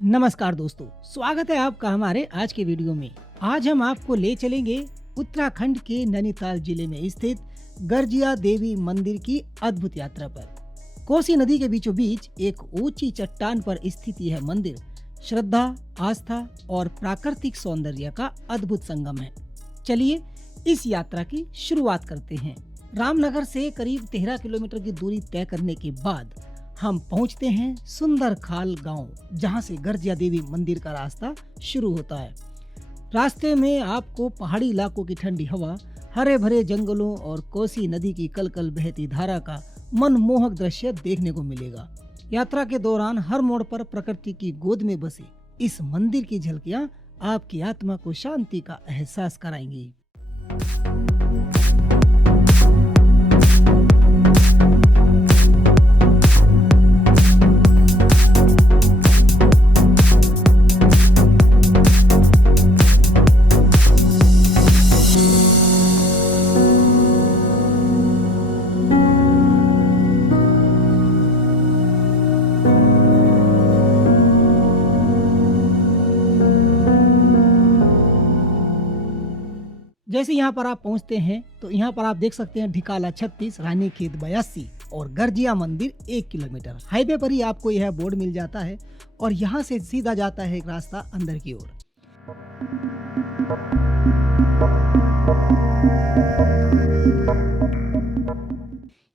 नमस्कार दोस्तों, स्वागत है आपका हमारे आज के वीडियो में। आज हम आपको ले चलेंगे उत्तराखंड के नैनीताल जिले में स्थित गर्जिया देवी मंदिर की अद्भुत यात्रा पर। कोसी नदी के बीचों बीच एक ऊंची चट्टान पर स्थित यह मंदिर श्रद्धा, आस्था और प्राकृतिक सौंदर्य का अद्भुत संगम है। चलिए इस यात्रा की शुरुआत करते हैं। रामनगर से करीब 13 किलोमीटर की दूरी तय करने के बाद हम पहुंचते हैं सुंदर खाल गांव, जहां से गर्जिया देवी मंदिर का रास्ता शुरू होता है। रास्ते में आपको पहाड़ी इलाकों की ठंडी हवा, हरे भरे जंगलों और कोसी नदी की कलकल बहती धारा का मनमोहक दृश्य देखने को मिलेगा। यात्रा के दौरान हर मोड़ पर प्रकृति की गोद में बसे इस मंदिर की झलकियां आपकी आत्मा को शांति का एहसास कराएंगी। जैसे यहाँ पर आप पहुँचते हैं तो यहाँ पर आप देख सकते हैं ढिकाला 36, रानीखेत 82 और गर्जिया मंदिर 1 किलोमीटर। हाईवे पर ही आपको यह बोर्ड मिल जाता है और यहाँ से सीधा जाता है एक रास्ता अंदर की ओर।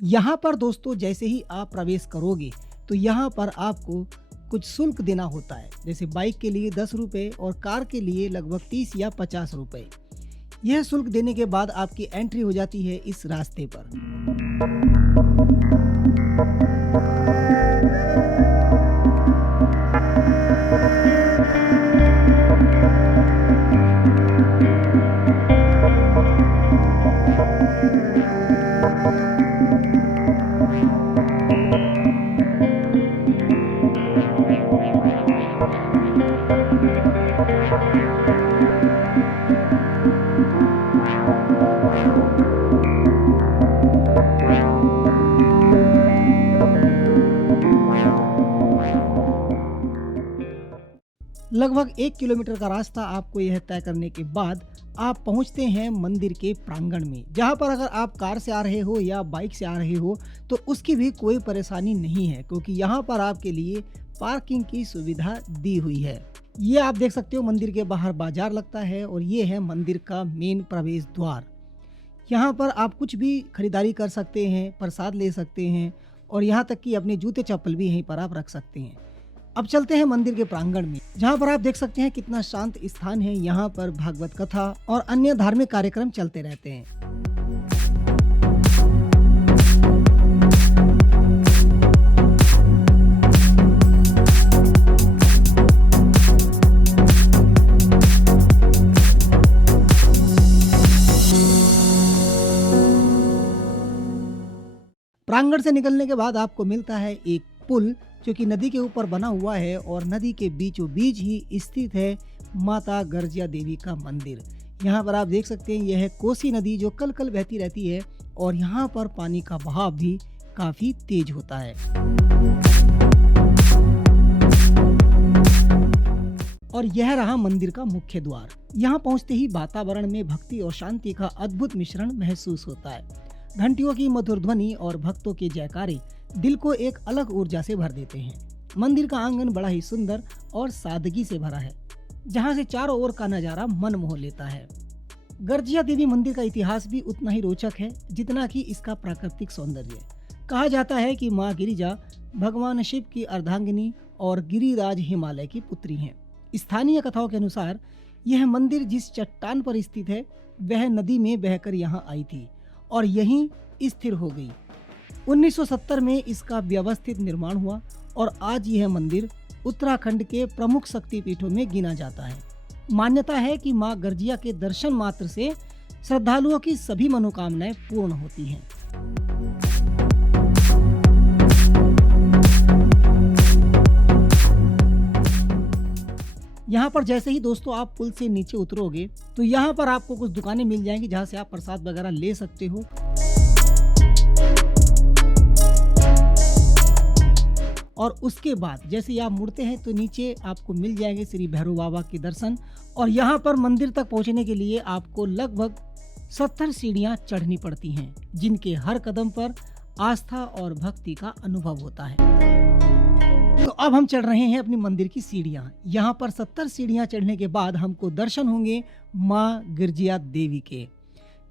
यहाँ पर दोस्तों जैसे ही आप प्रवेश करोगे तो यहाँ पर आपको कुछ शुल्क देना होता है। जैसे बाइक के लिए 10 रुपये और कार के लिए लगभग 30 या 50 रुपये। यह शुल्क देने के बाद आपकी एंट्री हो जाती है इस रास्ते पर। लगभग 1 किलोमीटर का रास्ता आपको यह तय करने के बाद आप पहुंचते हैं मंदिर के प्रांगण में, जहां पर अगर आप कार से आ रहे हो या बाइक से आ रहे हो तो उसकी भी कोई परेशानी नहीं है, क्योंकि यहां पर आपके लिए पार्किंग की सुविधा दी हुई है। ये आप देख सकते हो मंदिर के बाहर बाजार लगता है और ये है मंदिर का मेन प्रवेश द्वार। यहाँ पर आप कुछ भी खरीदारी कर सकते हैं, प्रसाद ले सकते हैं और यहाँ तक कि अपने जूते चप्पल भी यहीं पर आप रख सकते हैं। अब चलते हैं मंदिर के प्रांगण में, जहाँ पर आप देख सकते हैं कितना शांत स्थान है। यहाँ पर भागवत कथा और अन्य धार्मिक कार्यक्रम चलते रहते हैं। प्रांगण से निकलने के बाद आपको मिलता है एक पुल, जो कि नदी के ऊपर बना हुआ है और नदी के बीचों बीच ही स्थित है माता गर्जिया देवी का मंदिर। यहाँ पर आप देख सकते हैं यह है कोसी नदी, जो कल कल बहती रहती है और यहाँ पर पानी का बहाव भी काफी तेज होता है। और यह रहा मंदिर का मुख्य द्वार। यहाँ पहुँचते ही वातावरण में भक्ति और शांति का अद्भुत मिश्रण महसूस होता है। घंटियों की मधुर ध्वनि और भक्तों के जयकारे दिल को एक अलग ऊर्जा से भर देते हैं। मंदिर का आंगन बड़ा ही सुंदर और सादगी से भरा है, जहां से चारों ओर का नजारा मन मोह लेता है। गर्जिया देवी मंदिर का इतिहास भी उतना ही रोचक है जितना कि इसका प्राकृतिक सौंदर्य। कहा जाता है कि माँ गिरिजा भगवान शिव की अर्धांगिनी और गिरिराज हिमालय की पुत्री हैं। स्थानीय कथाओं के अनुसार यह मंदिर जिस चट्टान पर स्थित है वह नदी में बहकर यहाँ आई थी और यहीं स्थिर हो गई। 1970 में इसका व्यवस्थित निर्माण हुआ और आज यह मंदिर उत्तराखंड के प्रमुख शक्तिपीठों में गिना जाता है। मान्यता है कि मां गर्जिया के दर्शन मात्र से श्रद्धालुओं की सभी मनोकामनाएं पूर्ण होती हैं। यहाँ पर जैसे ही दोस्तों आप पुल से नीचे उतरोगे तो यहाँ पर आपको कुछ दुकानें मिल जाएंगी जहाँ से आप प्रसाद वगैरह ले सकते हो। और उसके बाद जैसे ही आप मुड़ते हैं तो नीचे आपको मिल जाएंगे श्री भैरव बाबा के दर्शन। और यहाँ पर मंदिर तक पहुँचने के लिए आपको लगभग 70 सीढ़ियाँ चढ़नी पड़ती हैं, जिनके हर कदम पर आस्था और भक्ति का अनुभव होता है। तो अब हम चढ़ रहे हैं अपनी मंदिर की सीढ़ियाँ। यहाँ पर 70 सीढ़ियाँ चढ़ने के बाद हमको दर्शन होंगे माँ गिरजिया देवी के।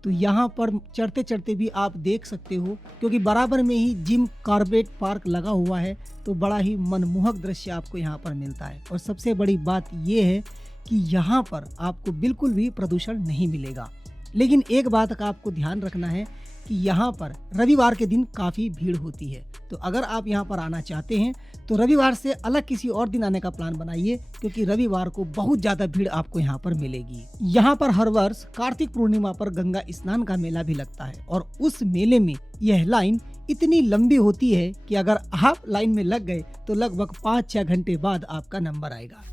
तो यहाँ पर चढ़ते चढ़ते भी आप देख सकते हो, क्योंकि बराबर में ही जिम कॉर्बेट पार्क लगा हुआ है, तो बड़ा ही मनमोहक दृश्य आपको यहाँ पर मिलता है। और सबसे बड़ी बात ये है कि यहाँ पर आपको बिल्कुल भी प्रदूषण नहीं मिलेगा। लेकिन एक बात का आपको ध्यान रखना है कि यहाँ पर रविवार के दिन काफ़ी भीड़ होती है। तो अगर आप यहाँ पर आना चाहते हैं तो रविवार से अलग किसी और दिन आने का प्लान बनाइए, क्योंकि रविवार को बहुत ज़्यादा भीड़ आपको यहाँ पर मिलेगी। यहाँ पर हर वर्ष कार्तिक पूर्णिमा पर गंगा स्नान का मेला भी लगता है, और उस मेले में यह लाइन इतनी लंबी होती है कि अगर आप लाइन में लग गए तो लगभग 5-6 घंटे बाद आपका नंबर आएगा।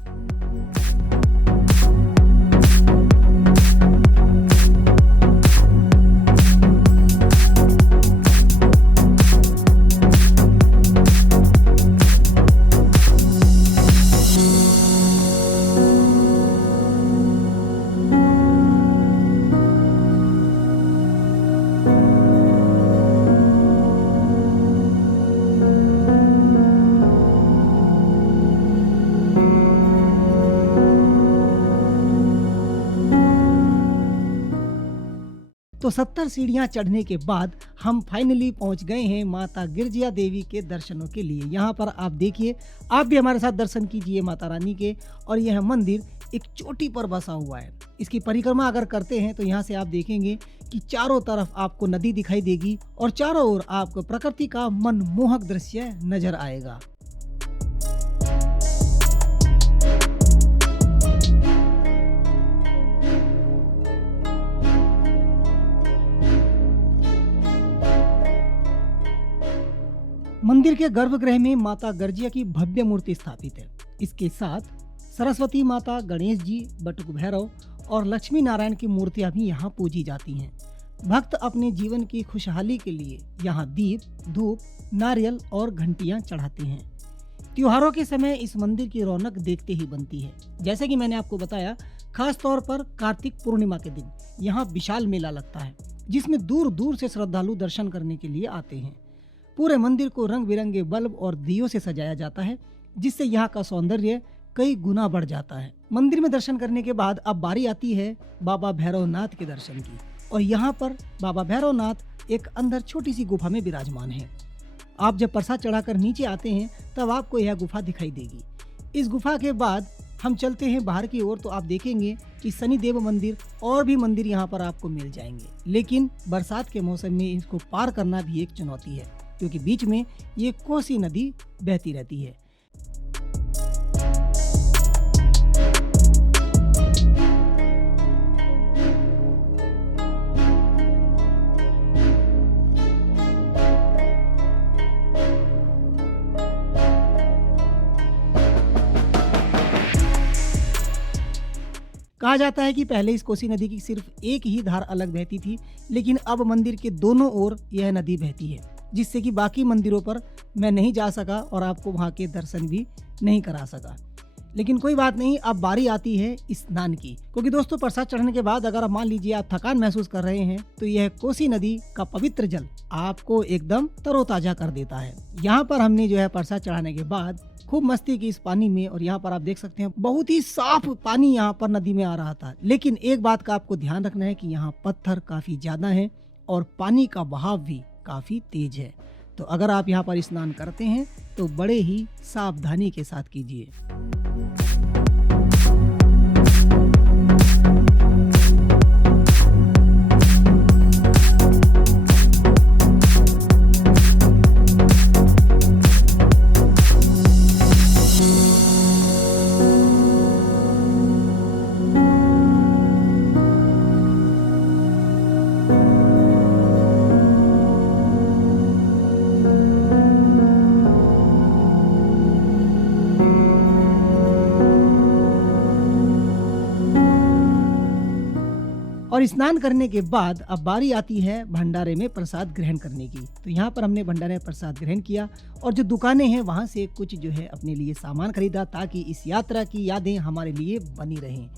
तो 70 सीढ़ियाँ चढ़ने के बाद हम फाइनली पहुंच गए हैं माता गिरजिया देवी के दर्शनों के लिए। यहाँ पर आप देखिए, आप भी हमारे साथ दर्शन कीजिए माता रानी के। और यह मंदिर एक चोटी पर बसा हुआ है। इसकी परिक्रमा अगर करते हैं तो यहाँ से आप देखेंगे कि चारों तरफ आपको नदी दिखाई देगी और चारों ओर आपको प्रकृति का मनमोहक दृश्य नजर आएगा। मंदिर के गर्भगृह में माता गर्जिया की भव्य मूर्ति स्थापित है। इसके साथ सरस्वती माता, गणेश जी, बटुक भैरव और लक्ष्मी नारायण की मूर्तियां भी यहाँ पूजी जाती हैं। भक्त अपने जीवन की खुशहाली के लिए यहाँ दीप, धूप, नारियल और घंटियां चढ़ाते हैं। त्योहारों के समय इस मंदिर की रौनक देखते ही बनती है। जैसे कि मैंने आपको बताया, खास तौर पर कार्तिक पूर्णिमा के दिन यहाँ विशाल मेला लगता है, जिसमें दूर दूर से श्रद्धालु दर्शन करने के लिए आते हैं। पूरे मंदिर को रंग बिरंगे बल्ब और दियों से सजाया जाता है, जिससे यहाँ का सौंदर्य कई गुना बढ़ जाता है। मंदिर में दर्शन करने के बाद अब बारी आती है बाबा भैरवनाथ के दर्शन की। और यहाँ पर बाबा भैरवनाथ एक अंदर छोटी सी गुफा में विराजमान है। आप जब प्रसाद चढ़ाकर नीचे आते हैं तब आपको यह गुफा दिखाई देगी। इस गुफा के बाद हम चलते हैं बाहर की ओर, तो आप देखेंगे कि शनिदेव मंदिर और भी मंदिर यहाँ पर आपको मिल जाएंगे। लेकिन बरसात के मौसम में इसको पार करना भी एक चुनौती है, क्योंकि बीच में ये कोसी नदी बहती रहती है। कहा जाता है कि पहले इस कोसी नदी की सिर्फ एक ही धार अलग बहती थी, लेकिन अब मंदिर के दोनों ओर यह नदी बहती है, जिससे कि बाकी मंदिरों पर मैं नहीं जा सका और आपको वहां के दर्शन भी नहीं करा सका। लेकिन कोई बात नहीं, अब बारी आती है स्नान की। क्योंकि दोस्तों, प्रसाद चढ़ने के बाद अगर आप मान लीजिए आप थकान महसूस कर रहे हैं, तो यह कोसी नदी का पवित्र जल आपको एकदम तरोताजा कर देता है। यहाँ पर हमने जो है प्रसाद चढ़ाने के बाद खूब मस्ती की इस पानी में, और यहाँ पर आप देख सकते हैं बहुत ही साफ पानी यहाँ पर नदी में आ रहा था। लेकिन एक बात का आपको ध्यान रखना है कि यहाँ पत्थर काफी ज्यादा हैं और पानी का बहाव भी काफी तेज है। तो अगर आप यहाँ पर स्नान करते हैं तो बड़े ही सावधानी के साथ कीजिए। और स्नान करने के बाद अब बारी आती है भंडारे में प्रसाद ग्रहण करने की। तो यहाँ पर हमने भंडारे में प्रसाद ग्रहण किया और जो दुकानें हैं वहाँ से कुछ जो है अपने लिए सामान खरीदा ताकि इस यात्रा की यादें हमारे लिए बनी रहें।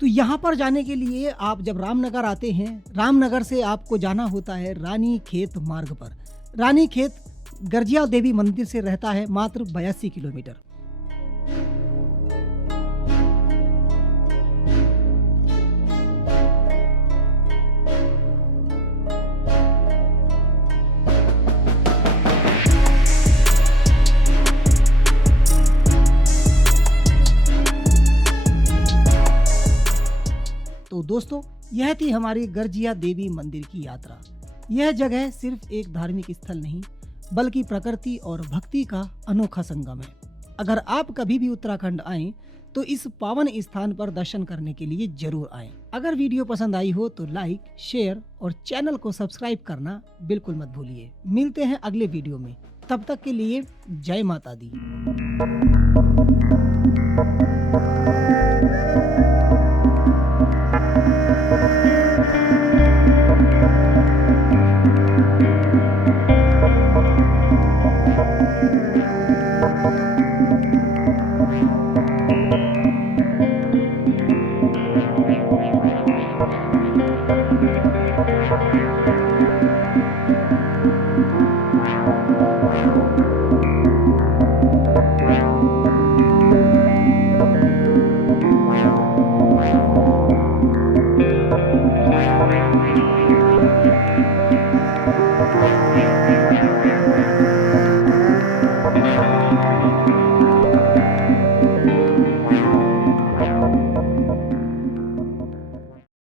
तो यहाँ पर जाने के लिए आप जब रामनगर आते हैं, रामनगर से आपको जाना होता है रानी खेत मार्ग पर। रानी खेत गर्जिया देवी मंदिर से रहता है मात्र 82 किलोमीटर। तो दोस्तों, यह थी हमारी गर्जिया देवी मंदिर की यात्रा। यह जगह सिर्फ एक धार्मिक स्थल नहीं बल्कि प्रकृति और भक्ति का अनोखा संगम है। अगर आप कभी भी उत्तराखंड आएं तो इस पावन स्थान पर दर्शन करने के लिए जरूर आएं। अगर वीडियो पसंद आई हो तो लाइक, शेयर और चैनल को सब्सक्राइब करना बिल्कुल मत भूलिए। मिलते हैं अगले वीडियो में, तब तक के लिए जय माता दी।